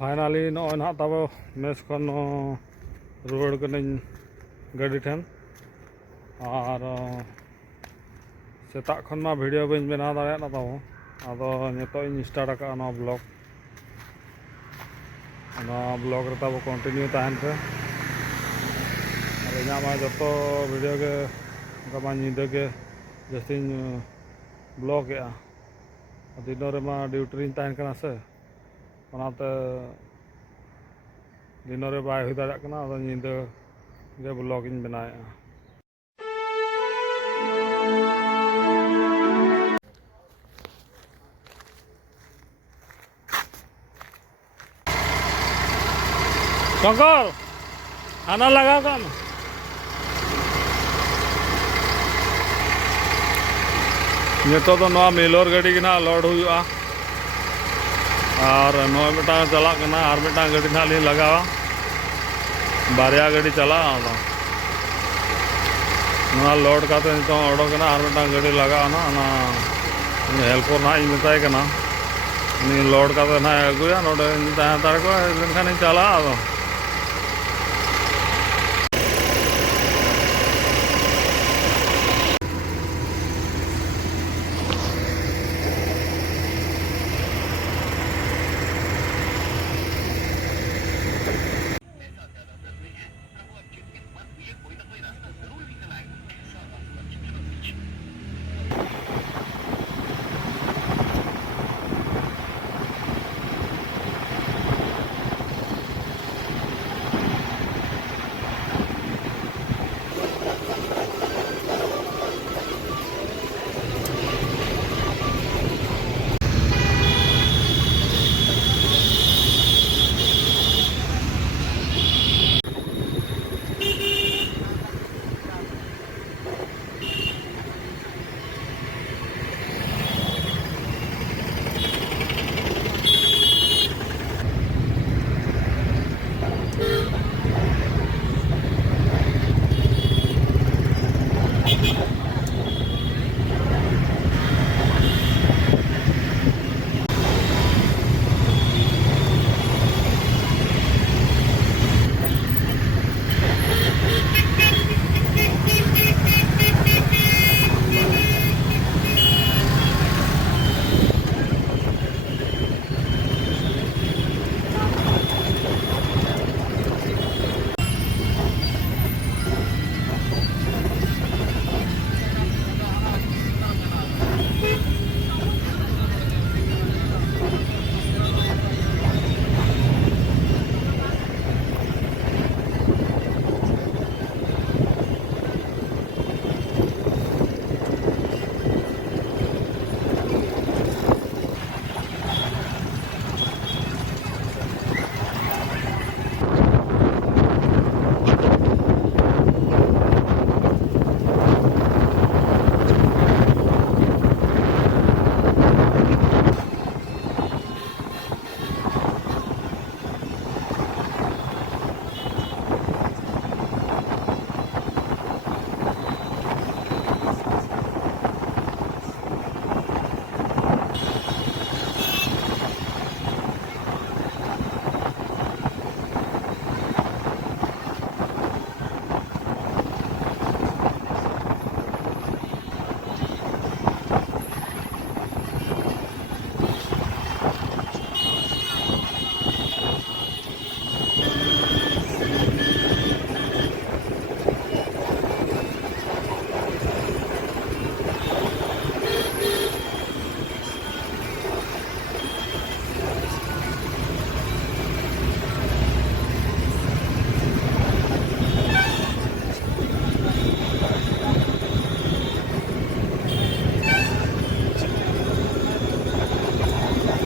finally नॉय ना तब mess खन रुआड़ कने गाड़ी ठेन और सेता खन मा वीडियो बन बना दाड़ा ना तब आदो नितो इन स्टार्ट का ना ब्लॉग रे तब कंटिन्यू तहन पे और इना मा जतो वीडियो के गमा निदे के जैसे ब्लॉग या दिन रे मा ड्यूटी तहन कना से ओनाते दिन रे बाय हुई दाड़ा कना आदो निदे के ब्लॉग इन बनाया कंकर आना लगा काम नितो तो नवा मेलोर गाड़ी के ना लोड हुआ और नवा मिटा चला कना और मिटा गाड़ी ना ली लगावा बारिया गाड़ी चला ना लोड का तो नितो ओडो कना और मिटा गाड़ी लगा ना ना हेल्पर ना इनताय कना लोड का तो ना अगुया नोडे तार को लेनखान चला